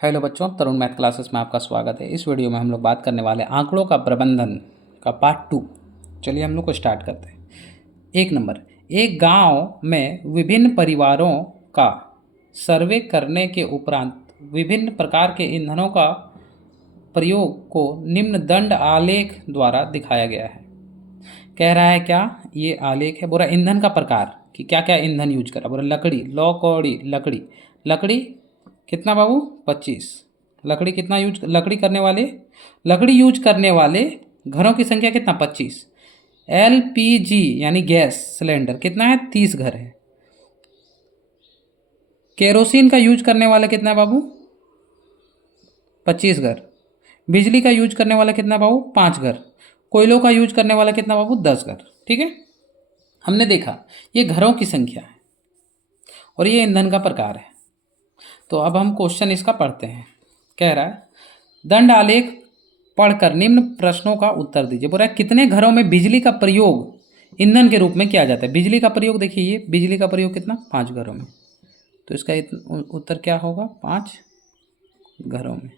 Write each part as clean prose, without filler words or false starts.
Hello बच्चों, तरुण math classes में आपका स्वागत है। इस वीडियो में हम लोग बात करने वाले हैं आंकड़ों का प्रबंधन का पार्ट 2। चलिए हम लोग को स्टार्ट करते हैं। 1 नंबर, एक गांव में विभिन्न परिवारों का सर्वे करने के उपरांत विभिन्न प्रकार के ईंधनों का प्रयोग को निम्न दंड आलेख द्वारा दिखाया गया है। कह रहा है क्या, ये आलेख है। बोला ईंधन का प्रकार कि क्या क्या ईंधन यूज करा। बोला लकड़ी, लौकड़ी, लकड़ी लकड़ी कितना बाबू 25। लकड़ी कितना यूज, लकड़ी यूज करने वाले घरों की संख्या कितना 25। LPG यानी गैस सिलेंडर कितना है 30 घर है। केरोसिन का यूज करने वाला कितना है बाबू 25 घर। बिजली का यूज करने वाला कितना बाबू 5 घर। कोयलों का यूज करने वाला कितना बाबू 10 घर। ठीक है, हमने देखा ये घरों की संख्या है और ये ईंधन का प्रकार है। तो अब हम क्वेश्चन इसका पढ़ते हैं। कह रहा है दंड आलेख पढ़कर निम्न प्रश्नों का उत्तर दीजिए। बोल रहा है कितने घरों में बिजली का प्रयोग ईंधन के रूप में किया जाता है। बिजली का प्रयोग देखिए, ये बिजली का प्रयोग कितना 5 घरों में। तो इसका उत्तर क्या होगा 5 घरों में,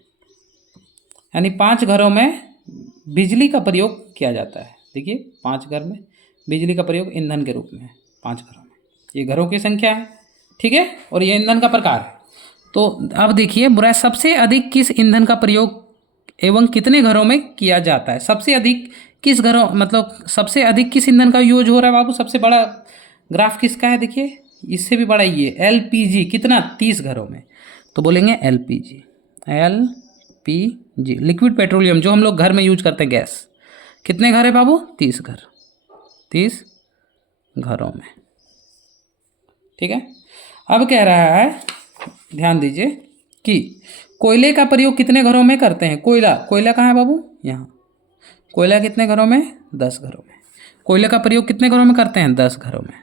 यानी 5 घरों में बिजली का प्रयोग किया जाता है। देखिए 5 घर में बिजली का प्रयोग ईंधन के रूप में है 5 घरों में। ये घरों की संख्या है, ठीक है, और ये ईंधन का प्रकार है। तो अब देखिए बुरा सबसे अधिक किस ईंधन का प्रयोग एवं कितने घरों में किया जाता है। सबसे अधिक किस घरों, मतलब सबसे अधिक किस ईंधन का यूज हो रहा है बाबू। सबसे बड़ा ग्राफ किसका है, देखिए इससे भी बड़ा ये LPG कितना 30 घरों में। तो बोलेंगे LPG लिक्विड पेट्रोलियम, जो हम लोग घर में यूज करते हैं गैस। कितने घर है बाबू 30 घर, 30 घरों में। ठीक है, अब कह रहा है ध्यान दीजिए कि कोयले का प्रयोग कितने घरों में करते हैं। कोयला कहाँ है बाबू, यहाँ। कोयला कितने घरों में 10 घरों में। कोयले का प्रयोग कितने घरों में करते हैं 10 घरों में।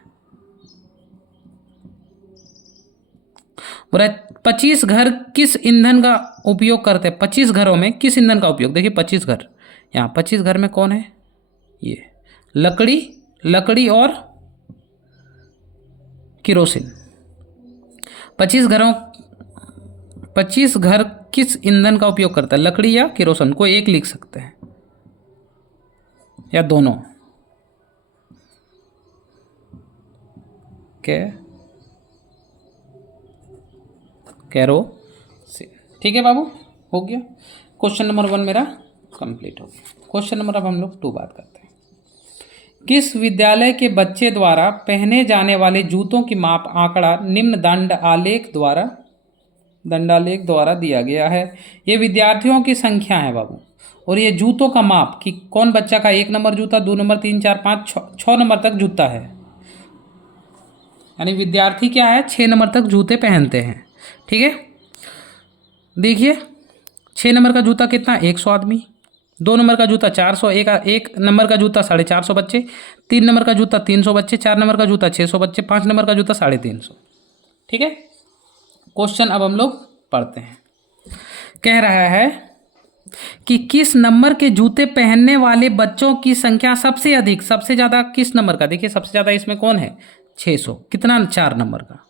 बोला 25 घर किस ईंधन का उपयोग करते हैं। 25 घरों में किस ईंधन का उपयोग। देखिए 25 घर, यहाँ 25 घर में कौन है, ये लकड़ी और केरोसिन। 25 घर किस ईंधन का उपयोग करता है, लकड़ी या केरोसिन। कोई एक लिख सकते हैं या दोनों। केरोसिन। ठीक है बाबू, हो गया। क्वेश्चन नंबर 1 मेरा कंप्लीट हो गया। क्वेश्चन नंबर अब हम लोग 2 बात करते हैं। किस विद्यालय के बच्चे द्वारा पहने जाने वाले जूतों की माप आंकड़ा निम्न दंडालेख द्वारा दिया गया है। ये विद्यार्थियों की संख्या है बाबू, और ये जूतों का माप कि कौन बच्चा का 1 नंबर जूता, 2 नंबर, 3, 4, 5, 6 नंबर तक जूता है। यानी विद्यार्थी क्या है 6 नंबर तक जूते पहनते हैं। ठीक है, देखिए 6 नंबर का जूता कितना 100 आदमी, 2 नंबर का जूता 400, एक नंबर का जूता 450 बच्चे, 3 नंबर का जूता 300 बच्चे, 4 नंबर का जूता 600 बच्चे, 5 नंबर का जूता 350। ठीक है, क्वेश्चन अब हम लोग पढ़ते हैं। कह रहा है कि किस नंबर के जूते पहनने वाले बच्चों की संख्या सबसे अधिक, सबसे ज़्यादा किस नंबर का। देखिए सबसे ज़्यादा इसमें कौन है 600, कितना 4 नंबर का।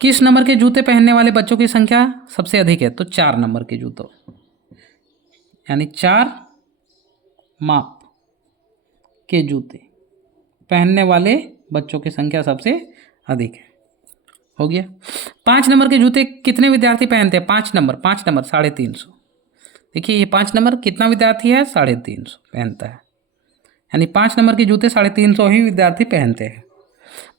किस नंबर के जूते पहनने वाले बच्चों की संख्या सबसे अधिक है, तो 4 नंबर के जूतों, यानी 4 माप के जूते पहनने वाले बच्चों की संख्या सबसे अधिक है। हो गया। 5 नंबर के जूते कितने विद्यार्थी पहनते हैं, 5 नंबर 350। देखिए ये 5 नंबर कितना विद्यार्थी है 350 पहनता है, यानी 5 नंबर के जूते 350 ही विद्यार्थी पहनते हैं।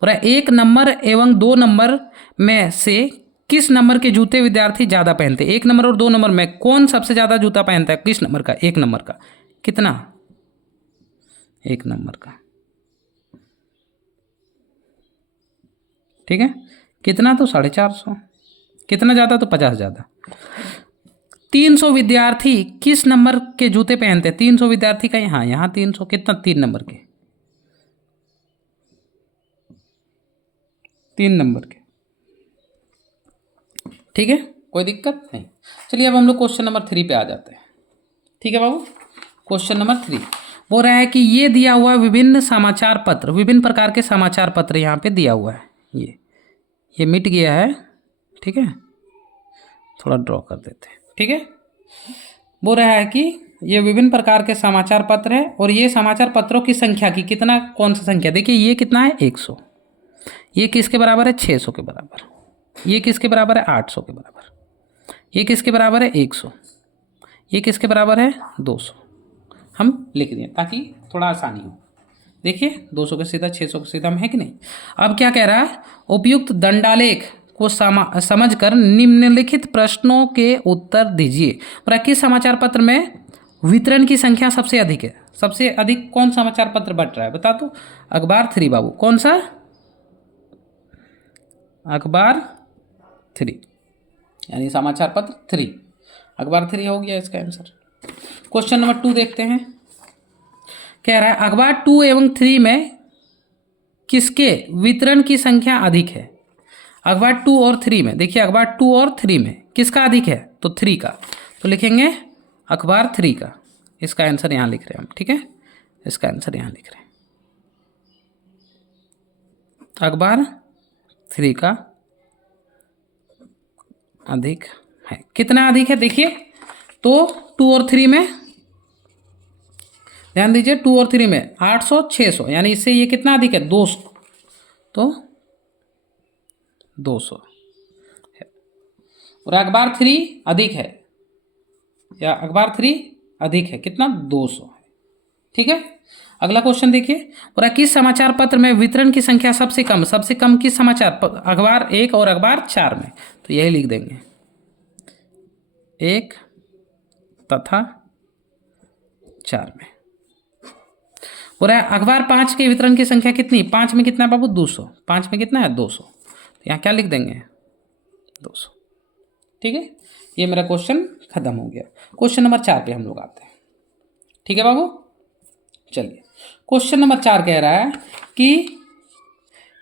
पूरा 1 नंबर एवं 2 नंबर में से किस नंबर के जूते विद्यार्थी ज़्यादा पहनते हैं। 1 नंबर और 2 नंबर में कौन सबसे ज़्यादा जूता पहनता है, किस नंबर का, 1 नंबर का। कितना 1 नंबर का। ठीक है, कितना तो 450, कितना ज़्यादा तो 50 ज़्यादा। 300 विद्यार्थी किस नंबर के जूते पहनते हैं। 300 विद्यार्थी का यहाँ 300, कितना 3 नंबर के, 3 नंबर के। ठीक है, कोई दिक्कत नहीं। चलिए अब हम लोग क्वेश्चन नंबर 3 पे आ जाते हैं। ठीक है बाबू, क्वेश्चन नंबर 3 बोल रहा है कि ये दिया हुआ विभिन्न समाचार पत्र, विभिन्न प्रकार के समाचार पत्र यहाँ पे दिया हुआ है। ये मिट गया है, ठीक है, थोड़ा ड्रॉ कर देते हैं, ठीक है। बोल रहा है कि ये विभिन्न प्रकार के समाचार पत्र है और ये समाचार पत्रों की संख्या की कितना, कौन सा संख्या, देखिए ये कितना है 100, ये किसके बराबर है 600 के बराबर, ये किसके बराबर है 800 के बराबर, ये किसके बराबर है 100, ये किसके बराबर है 200। हम लिख दिए ताकि थोड़ा आसानी हो। देखिए 200 का सीधा 600 का सीधा में है कि नहीं। अब क्या कह रहा है, उपयुक्त दंडालेख को समझकर निम्नलिखित प्रश्नों के उत्तर दीजिए। और किस समाचार पत्र में वितरण की संख्या सबसे अधिक है, सबसे अधिक कौन समाचार पत्र बट रहा है बता दो। अखबार 3 बाबू, कौन सा, अखबार 3, यानी समाचार पत्र 3, अखबार 3 हो गया इसका आंसर। क्वेश्चन नंबर 2 देखते हैं। कह रहा है अखबार 2 एवं 3 में किसके वितरण की संख्या अधिक है। अखबार 2 और 3 में, देखिए अखबार 2 और 3 में किसका अधिक है, तो 3 का, तो लिखेंगे अखबार 3 का। इसका आंसर यहाँ लिख रहे हैं हम, ठीक है, इसका आंसर यहाँ लिख रहे हैं, अखबार 3 का अधिक है। कितना अधिक है देखिए, तो 2 और 3 में, ध्यान दीजिए 2 और 3 में 800 600, यानी इससे ये कितना अधिक है 200, तो 200 है। और अखबार 3 अधिक है, या अखबार 3 अधिक है कितना 200 है, ठीक है। अगला क्वेश्चन देखिए, और किस समाचार पत्र में वितरण की संख्या सबसे कम, सबसे कम किस समाचार, अखबार 1 और अखबार 4 में, तो यही लिख देंगे 1 तथा 4 में। और अखबार 5 के वितरण की संख्या कितनी, 5 में कितना है बाबू 200, 5 में कितना है 200, तो यहाँ क्या लिख देंगे 200, ठीक है। ये मेरा क्वेश्चन खत्म हो गया। क्वेश्चन नंबर 4 पे हम लोग आते हैं, ठीक है बाबू। चलिए क्वेश्चन नंबर 4 कह रहा है कि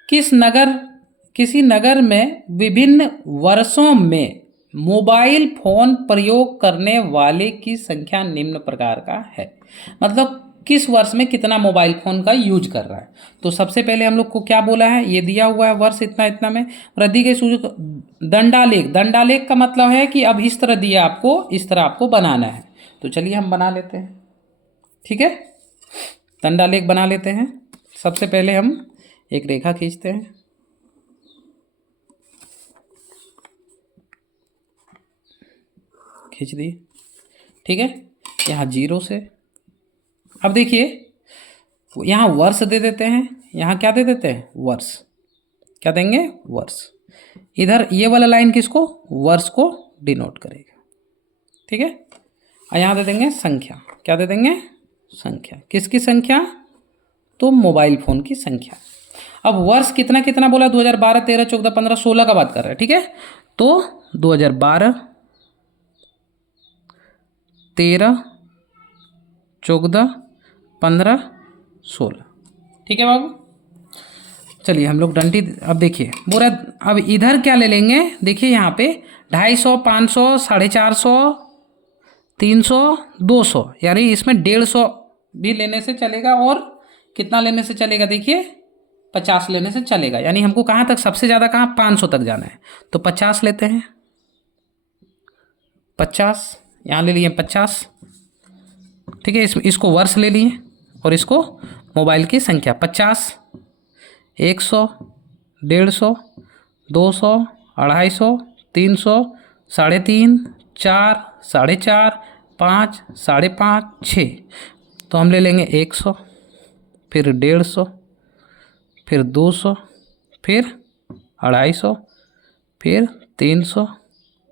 किसी नगर में विभिन्न वर्षों में मोबाइल फोन प्रयोग करने वाले की संख्या निम्न प्रकार का है। मतलब किस वर्ष में कितना मोबाइल फोन का यूज कर रहा है। तो सबसे पहले हम लोग को क्या बोला है, ये दिया हुआ है वर्ष इतना इतना में, वृद्धि के सूचक दंडालेख, दंडालेख का मतलब है कि अब इस तरह दिया आपको, इस तरह आपको बनाना है। तो चलिए हम बना लेते हैं, ठीक है, दंडालेख बना लेते हैं। सबसे पहले हम एक रेखा खींचते हैं, खींच दी, ठीक है, यहाँ 0 से। अब देखिए यहाँ वर्ष दे देते हैं, यहाँ क्या दे देते हैं वर्ष, क्या देंगे वर्ष। इधर ये वाला लाइन किसको, वर्ष को डिनोट करेगा, ठीक है। और यहाँ दे देंगे संख्या, क्या दे देंगे संख्या, किसकी संख्या, तो मोबाइल फ़ोन की संख्या। अब वर्ष कितना कितना बोला, 2012 13 14 15 16 का बात कर रहे हैं, ठीक है। तो 2012 13 14 15 16, ठीक है बाबू। चलिए हम लोग डंडी, अब देखिए पूरा, अब इधर क्या ले लेंगे, देखिए यहाँ पे 250 500 450 300 200, यानी इसमें 150 भी लेने से चलेगा और कितना लेने से चलेगा, देखिए 50 लेने से चलेगा। यानी हमको कहाँ तक, सबसे ज़्यादा कहाँ 500 तक जाना है, तो 50 लेते हैं, 50 यहाँ ले लिए 50, ठीक है। इसको वर्ष ले लिए और इसको मोबाइल की संख्या 50 100 150 200 250 300 350 4 4.5 5 5.5 6, तो हम ले लेंगे 100, फिर 150, फिर 200, फिर 250, फिर 300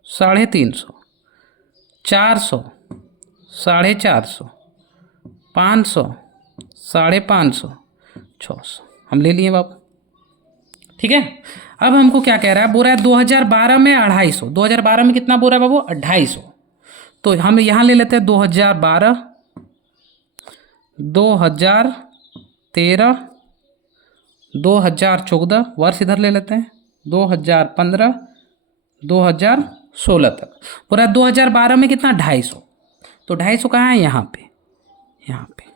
350 400 450 500 550 600 हम ले लिए बाबू, ठीक है। अब हमको क्या कह रहा है, बोल रहा है 2012 में 250, 2012 में कितना बोल रहा है बाबू 250, तो हम यहाँ ले लेते हैं 2012 2013 2014, वर्ष इधर ले लेते हैं 2015 2016 तक। पूरा 2012 में कितना 250, तो 250 कहाँ है, यहाँ पे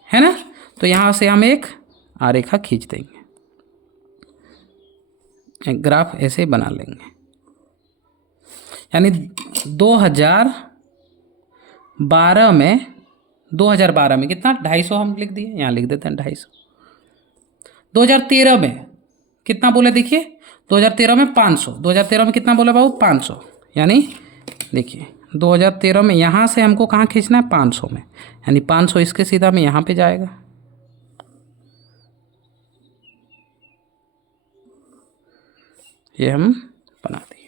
है ना। तो यहाँ से हम एक आरेखा खींच देंगे, एक ग्राफ ऐसे बना लेंगे। यानी 2012 में 2012 में कितना 250 हम लिख दिए, यहाँ लिख देते हैं 250। 2013 में कितना बोले देखिए, 2013 में 500, 2013 में कितना बोला बाबू 500, यानी देखिए 2013 में यहाँ से हमको कहाँ खींचना है 500 में, यानी 500 इसके सीधा में यहाँ पे जाएगा। ये हम बना दिए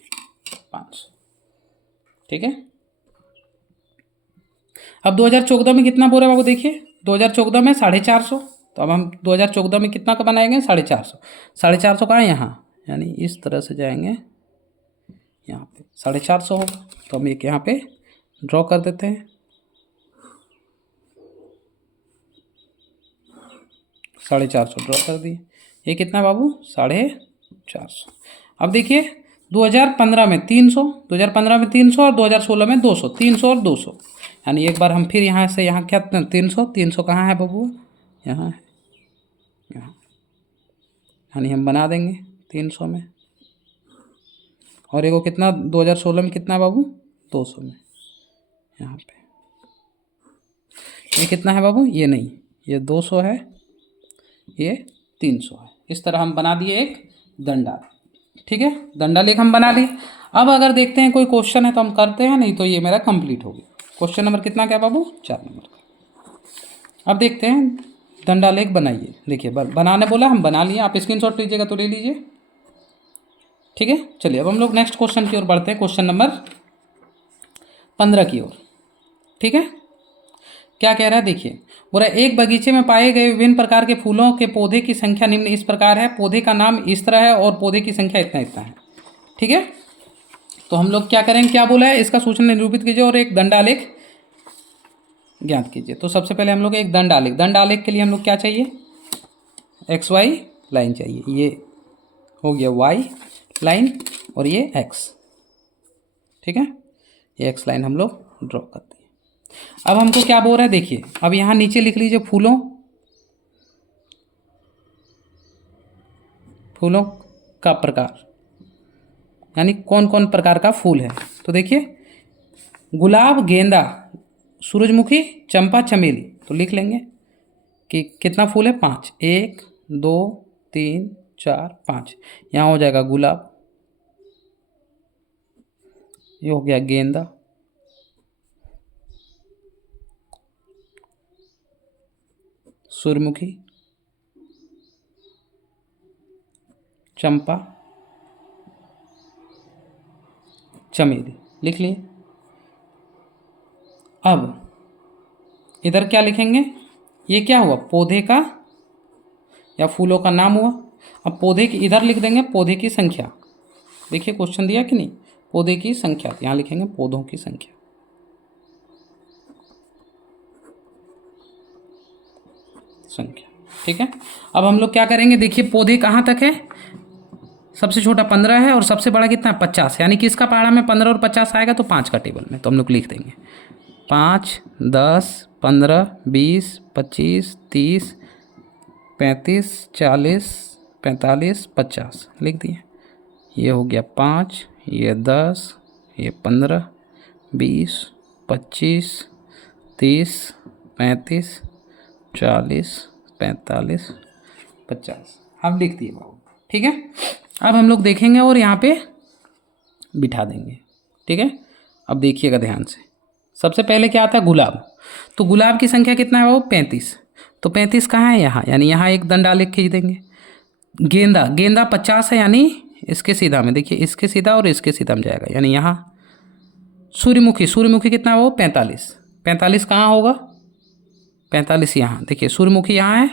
500, ठीक है। अब 2014 में कितना बोल रहा है बाबू देखिए, 2014 में 450, तो अब हम 2014 में कितना का बनाएंगे 450, 450 का है यहाँ, यानी इस तरह से जाएंगे यहाँ पे 450 होगा, तो हम एक यहाँ पे ड्रॉ कर देते हैं। 450 ड्रॉ कर दिए, ये कितना बाबू 450। अब देखिए 2015 में 300, 2015 में 300 और 2016 में 200, 300 और 200, यानी एक बार हम फिर यहाँ से यहाँ क्या 300, 300 कहाँ है बाबू, यहाँ है, यहाँ, यानी हम बना देंगे 300 में। और एक कितना 2016 में कितना है बाबू 200 में, यहाँ पे ये कितना है बाबू, ये नहीं, ये 200 है, ये 300 है। इस तरह हम बना दिए एक दंडा, ठीक है, दंडा लेख हम बना लिए। अब अगर देखते हैं कोई क्वेश्चन है तो हम करते हैं, नहीं तो ये मेरा कंप्लीट हो गया। क्वेश्चन नंबर कितना क्या बाबू 4 नंबर का। अब देखते हैं दंडा लेख बनाइए। देखिए बनाने बोला, हम बना लिए, आप स्क्रीनशॉट लीजिएगा तो ले लीजिए, ठीक है। चलिए अब हम लोग नेक्स्ट क्वेश्चन की ओर बढ़ते हैं, क्वेश्चन नंबर 15 की ओर, ठीक है। क्या कह रहा है देखिए, बोला एक बगीचे में पाए गए विभिन्न प्रकार के फूलों के पौधे की संख्या निम्न इस प्रकार है, पौधे का नाम इस तरह है और पौधे की संख्या इतना इतना है, ठीक है। तो हम लोग क्या करेंगे, क्या बोला है, इसका सूचना निरूपित कीजिए और एक दंड आलेख ज्ञात कीजिए। तो सबसे पहले हम लोग एक दंड आलेख, दंड आलेख के लिए हम लोग क्या चाहिए, एक्स वाई लाइन चाहिए, ये हो गया वाई लाइन और ये एक्स, ठीक है, ये एक्स लाइन हम लोग ड्रॉ करते हैं। अब हमको क्या बोल रहा है देखिए, अब यहाँ नीचे लिख लीजिए फूलों का प्रकार, यानी कौन कौन प्रकार का फूल है। तो देखिए गुलाब, गेंदा, सूरजमुखी, चंपा, चमेली, तो लिख लेंगे कि कितना फूल है 5, 1 2 3 4 5। यहाँ हो जाएगा गुलाब, ये हो गया गेंदा, सूरजमुखी, चंपा, चमेली, लिख लिए। अब इधर क्या लिखेंगे, ये क्या हुआ पौधे का या फूलों का नाम हुआ। अब पौधे की इधर लिख देंगे पौधे की संख्या, देखिए क्वेश्चन दिया कि नहीं, पौधे की संख्या, यहाँ लिखेंगे पौधों की संख्या, ठीक है। अब हम लोग क्या करेंगे देखिए, पौधे कहाँ तक है, सबसे छोटा 15 है और सबसे बड़ा कितना है 50, यानी कि इसका पहाड़ा में 15 और 50 आएगा तो 5 का टेबल में, तो हम लोग लिख देंगे 5 10 15 20 25 30 35 40 45 50 लिख दिए। ये हो गया 5, ये 10, ये 15 20 25 30 35 40 45 50 हम लिख दिए बाबू, ठीक है। अब हम लोग देखेंगे और यहाँ पे बिठा देंगे, ठीक है। अब देखिएगा ध्यान से, सबसे पहले क्या आता है गुलाब, तो गुलाब की संख्या कितना है वो 35, तो 35 कहाँ है यहाँ, यानी यहाँ एक दंड आलेख खींच देंगे। गेंदा, गेंदा 50 है, यानी इसके सीधा में, देखिए इसके सीधा और इसके सीधा में जाएगा, यानी यहाँ। सूर्यमुखी, सूर्यमुखी कितना है वो 45, 45 कहाँ होगा 45 यहाँ, देखिए सूर्यमुखी यहाँ है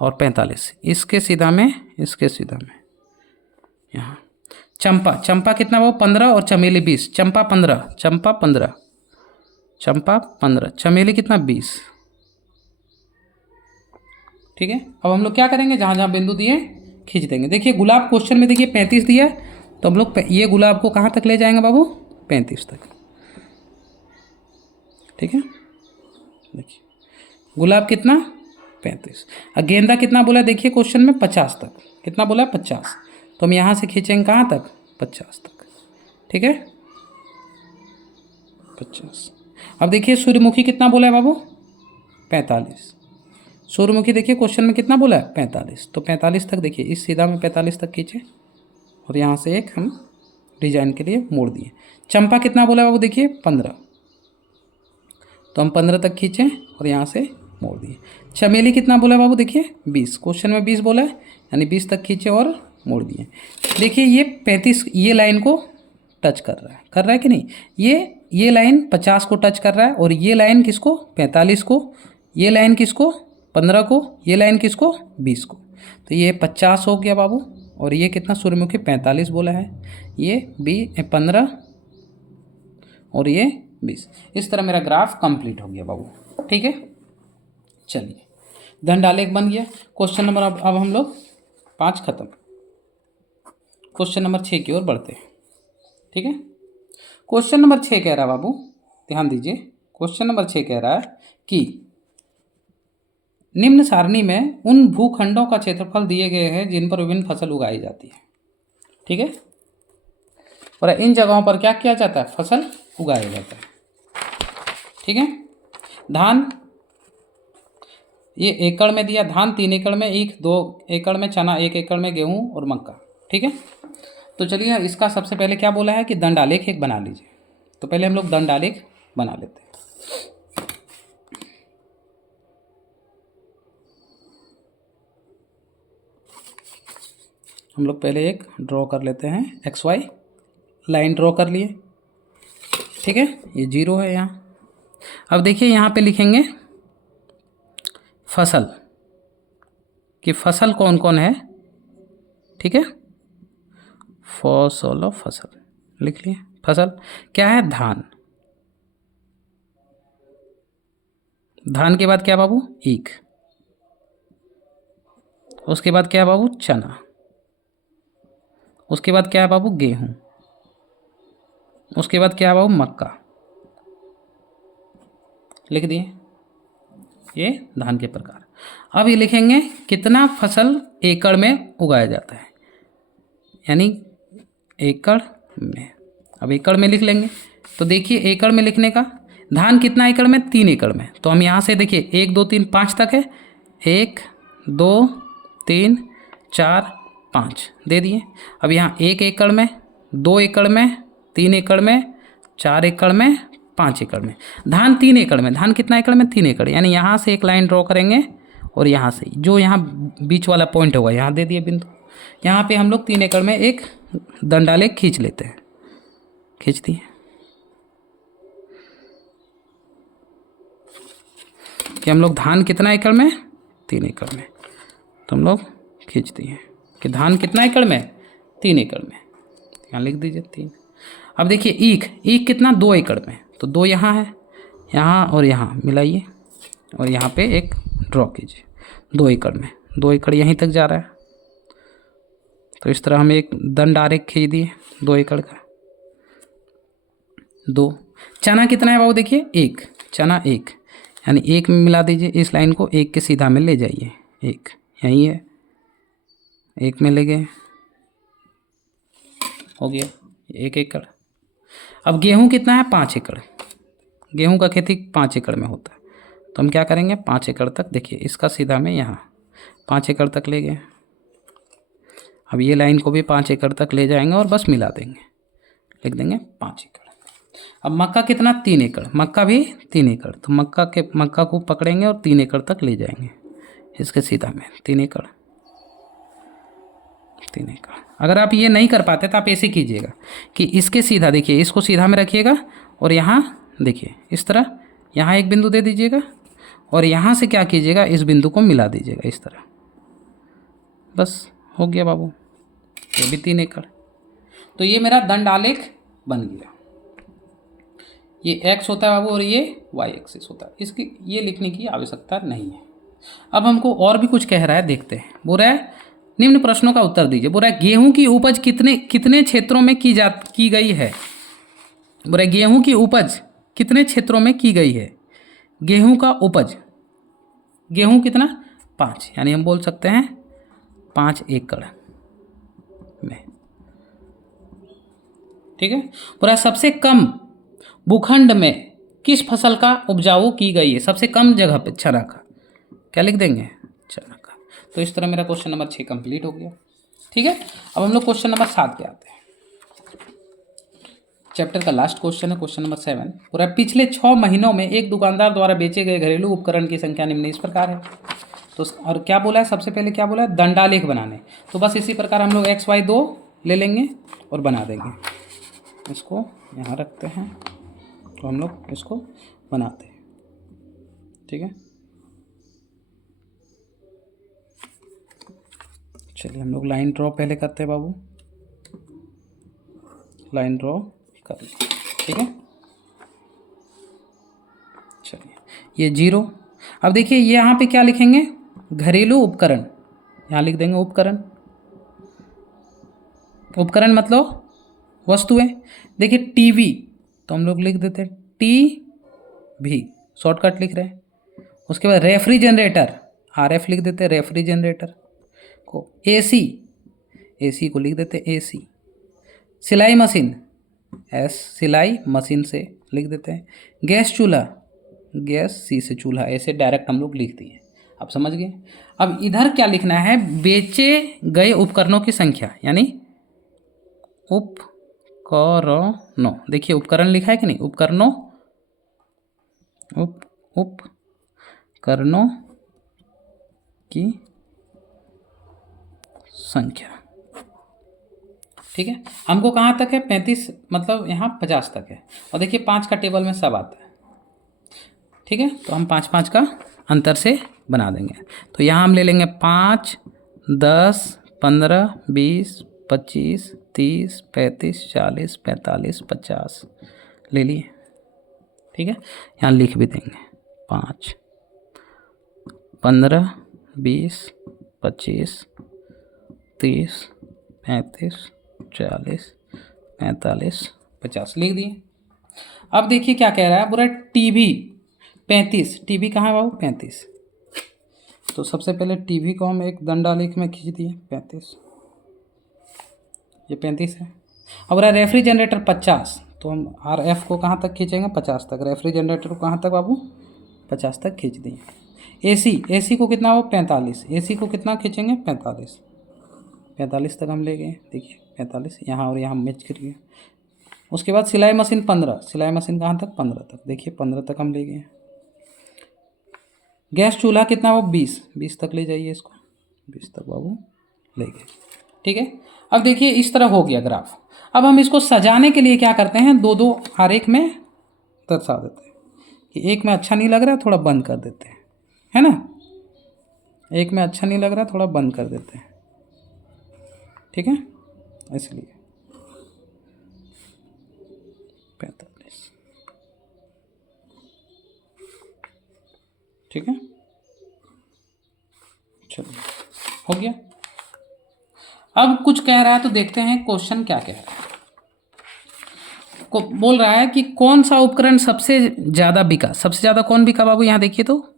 और 45 इसके सीधा में, इसके सीधा में यहाँ। चंपा, चंपा कितना वो 15 और चमेली 20, चंपा 15, चंपा 15, चंपा 15, चमेली कितना 20, ठीक है। अब हम लोग क्या करेंगे, जहाँ जहाँ बिंदु दिए खींच देंगे। देखिए गुलाब क्वेश्चन में देखिए 35 दिया है, तो हम लोग ये गुलाब को कहाँ तक ले जाएंगे बाबू 35 तक, ठीक है। देखिए गुलाब कितना 35, और गेंदा कितना बोला देखिए क्वेश्चन में 50 तक, कितना बोला 50, तो हम यहाँ से खींचेंगे कहाँ तक 50 तक, ठीक है। 50। अब देखिए सूर्यमुखी कितना बोला है बाबू, 45। सूर्यमुखी देखिए क्वेश्चन में कितना बोला है, 45। तो 45 तक देखिए इस सीधा में 45 तक खींचे और यहाँ से एक हम डिजाइन के लिए मोड़ दिए। चंपा कितना बोला है बाबू, देखिए 15, तो हम 15 तक खींचे और यहाँ से मोड़ दिए। चमेली कितना बोला है बाबू, देखिए 20, क्वेश्चन में 20 बोला है, यानी 20 तक खींचे और मोड़ दिए। देखिए ये 35 ये लाइन को टच कर रहा है कि नहीं, ये लाइन 50 को टच कर रहा है और ये लाइन किसको, 45 को, ये लाइन किसको, 15 को, ये लाइन किसको, 20 को। तो ये 50 हो गया बाबू और ये कितना, सूर्यमुखी 45 बोला है, ये 15 और ये 20। इस तरह मेरा ग्राफ कंप्लीट हो गया बाबू। ठीक है, चलिए धन डालेख बन गया। क्वेश्चन नंबर अब हम लोग 5 खत्म, क्वेश्चन नंबर 6 की ओर बढ़ते हैं। ठीक है, क्वेश्चन नंबर 6 कह रहा है बाबू, ध्यान दीजिए, क्वेश्चन नंबर 6 कह रहा है कि निम्न सारणी में उन भूखंडों का क्षेत्रफल दिए गए हैं जिन पर विभिन्न फसल उगाई जाती है। ठीक है, और इन जगहों पर क्या किया जाता है, फसल उगाया जाता है। ठीक है, धान ये एकड़ में दिया, धान 3 एकड़ में, ईख 2 एकड़ में, चना 1 एकड़ में, गेहूं और मक्का। ठीक है, तो चलिए इसका सबसे पहले क्या बोला है कि दंडालेख एक बना लीजिए। तो पहले हम लोग दंडालेख बना लेते हैं। हम लोग पहले एक ड्रॉ कर लेते हैं, XY लाइन ड्रॉ कर लिए। ठीक है, ये 0 है यहाँ। अब देखिए यहाँ पे लिखेंगे फसल, कि फसल कौन कौन है। ठीक है, फसल ऑफ फसल लिख लिए। फसल क्या है, धान, धान के बाद क्या बाबू, ईख, उसके बाद क्या है बाबू, चना, उसके बाद क्या है बाबू, गेहूं, उसके बाद क्या है बाबू, मक्का। लिख दिए ये धान के प्रकार। अब ये लिखेंगे कितना फसल एकड़ में उगाया जाता है, यानी एकड़ में। अब एकड़ में लिख लेंगे, तो देखिए एकड़ में लिखने का, धान कितना एकड़ में, 3 एकड़ में। तो हम यहाँ से देखिए 1 2 3 5 तक है, 1 2 3 4 5 दे दिए। अब यहाँ 1 एकड़ में, 2 एकड़ में, 3 एकड़ में, 4 एकड़ में, 5 एकड़ में। धान 3 एकड़ में, धान कितना एकड़ में, 3 एकड़, यानी यहाँ से एक लाइन ड्रॉ करेंगे और यहाँ से जो यहाँ बीच वाला पॉइंट होगा यहाँ दे दिए बिंदु। यहाँ पे हम लोग 3 एकड़ में एक दंडालेख खींच लेते हैं, खींच दिए। कि हम लोग धान कितना एकड़ में, 3 एकड़ में, तो हम लोग खींच दिए कि धान कितना एकड़ में, 3 एकड़ में, यहाँ लिख दीजिए 3। अब देखिए ईख, ईख कितना, 2 एकड़ में, तो 2 यहाँ है, यहाँ और यहाँ मिलाइए और यहाँ पे एक ड्रॉ कीजिए 2 एकड़ में, 2 एकड़ यहीं तक जा रहा है। तो इस तरह हम एक दंडालेख खींच दिए 2 एकड़ का। 2 चना कितना है बाबू, देखिए 1, चना 1, यानी 1 में मिला दीजिए, इस लाइन को 1 के सीधा में ले जाइए, 1 यहीं है, 1 में ले गए, हो गया 1 एकड़। अब गेहूं कितना है, 5 एकड़, गेहूं का खेती 5 एकड़ में होता है। तो हम क्या करेंगे, 5 एकड़ तक, देखिए इसका सीधा में यहाँ 5 एकड़ तक ले गए। अब ये लाइन को भी 5 एकड़ तक ले जाएंगे और बस मिला देंगे, लिख देंगे 5 एकड़। अब मक्का कितना, 3 एकड़, मक्का भी 3 एकड़, तो मक्का को पकड़ेंगे और 3 एकड़ तक ले जाएंगे, इसके सीधा में 3 एकड़, 3 एकड़। अगर आप ये नहीं कर पाते तो आप ऐसे कीजिएगा कि इसके सीधा, देखिए इसको सीधा में रखिएगा और यहाँ देखिए इस तरह यहाँ एक बिंदु दे दीजिएगा और यहाँ से क्या कीजिएगा, इस बिंदु को मिला दीजिएगा इस तरह, बस हो गया बाबू, ये भी 3 एकड़। तो ये मेरा दंडालेख बन गया। ये x होता है बाबू और ये y एक्सिस होता है, इसकी ये लिखने की आवश्यकता नहीं है। अब हमको और भी कुछ कह रहा है, देखते हैं। बोल रहा है निम्न प्रश्नों का उत्तर दीजिए। बोल रहा है गेहूं की उपज कितने क्षेत्रों में की गई है। बोल रहा है गेहूं की उपज कितने क्षेत्रों में की गई है। गेहूं का उपज, गेहूं कितना, 5, यानी हम बोल सकते हैं 5 एकड़ में। ठीक है, बोल रहा है सबसे कम भूखंड में किस फसल का उपजाऊ की गई है? सबसे कम जगह पे चना का, क्या लिख देंगे? चना का। तो इस तरह मेरा क्वेश्चन नंबर 6 कंप्लीट हो गया। ठीक है, अब हम लोग क्वेश्चन नंबर 7 पे आते हैं। चैप्टर का लास्ट क्वेश्चन है क्वेश्चन नंबर 7। पूरा पिछले 6 महीनों में एक दुकानदार द्वारा बेचे गए घरेलू उपकरण की संख्या निम्न इस प्रकार है। तो और क्या बोला है, सबसे पहले क्या बोला है? दंडालेख बनाने। तो बस इसी प्रकार हम लोग XY 2 ले लेंगे और बना देंगे। इसको यहाँ रखते हैं, तो हम लोग इसको बनाते हैं। ठीक है, चलिए हम लोग लाइन ड्रॉ पहले करते हैं बाबू, लाइन ड्रॉ कर लीजिए। ठीक है, चलिए ये 0। अब देखिए ये यहाँ पे क्या लिखेंगे? घरेलू उपकरण, यहाँ लिख देंगे उपकरण। उपकरण मतलब वस्तुएं। देखिए टीवी, तो हम लोग लिख देते हैं टी भी, शॉर्टकट लिख रहे हैं। उसके बाद रेफ्रिजरेटर, RF लिख देते हैं रेफ्रिजरेटर को। AC को लिख देते हैं AC। सिलाई मशीन, S सिलाई मशीन से लिख देते हैं। गैस चूल्हा, गैस C से चूल्हा, ऐसे डायरेक्ट हम लोग लिख दिए। आप समझ गए। अब इधर क्या लिखना है? बेचे गए उपकरणों की संख्या, यानी उपकरणों। देखिए उपकरण लिखा है कि नहीं? उपकरणों, उपकरणों की संख्या। ठीक है, हमको कहाँ तक है? 35, मतलब यहाँ 50 तक है। और देखिए 5 का टेबल में सब आता है। ठीक है, तो हम 5 का अंतर से बना देंगे। तो यहाँ हम ले लेंगे 5, 10, 15, 20, 25, 30, 35, 40, 45, 50 ले लिए। ठीक है, यहाँ लिख भी देंगे 5, 15, 20, 25, 30, 35, 40, 45, 50 लिख दिए। अब देखिए क्या कह रहा है, पूरा टीवी 35, टीवी कहाँ है बाबू? 35। तो सबसे पहले टीवी को हम एक दंडालेख में खींच दिए 35, ये 35 है। अब रहा रेफ्रिजरेटर 50, तो हम RF को कहाँ तक खींचेंगे? 50 तक। रेफ्रिजरेटर को कहाँ तक बाबू? 50 तक खींच दिए। AC को कितना हो? 45। AC को कितना खींचेंगे? 45 तक हम ले गए। देखिए 45 यहाँ और यहाँ मैच करिए। उसके बाद सिलाई मशीन 15, सिलाई मशीन कहाँ तक? 15 तक। देखिए 15 तक हम ले गए। गैस चूल्हा कितना हो? 20 तक ले जाइए इसको, 20 तक बाबू ले गए। ठीक है, अब देखिए इस तरह हो गया ग्राफ। अब हम इसको सजाने के लिए क्या करते हैं? 2-2 आरेख में दर्शा देते हैं कि एक में अच्छा नहीं लग रहा, थोड़ा बंद कर देते हैं, है ना? एक में अच्छा नहीं लग रहा, थोड़ा बंद कर देते हैं। ठीक है, इसलिए 45। ठीक है, चलिए हो गया। अब कुछ कह रहा है तो देखते हैं क्वेश्चन क्या कह रहा है। को बोल रहा है कि कौन सा उपकरण सबसे ज़्यादा बिका? सबसे ज़्यादा कौन बिका बाबू? यहाँ देखिए तो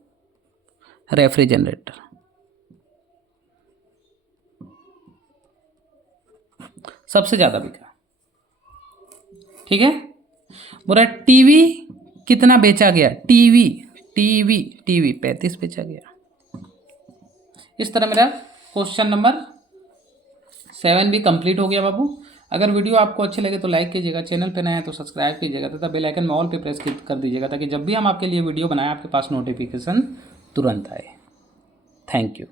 रेफ्रिजरेटर सबसे ज़्यादा बिका। ठीक है, बोला टीवी कितना बेचा गया? टीवी 35 बेचा गया। इस तरह मेरा क्वेश्चन नंबर 7 भी कंप्लीट हो गया बाबू। अगर वीडियो आपको अच्छे लगे तो लाइक कीजिएगा, चैनल पे नए हैं तो सब्सक्राइब कीजिएगा तथा बेल आइकन में ऑल पे प्रेस कर दीजिएगा ताकि जब भी हम आपके लिए वीडियो बनाएं आपके पास नोटिफिकेशन तुरंत आए। Thank you.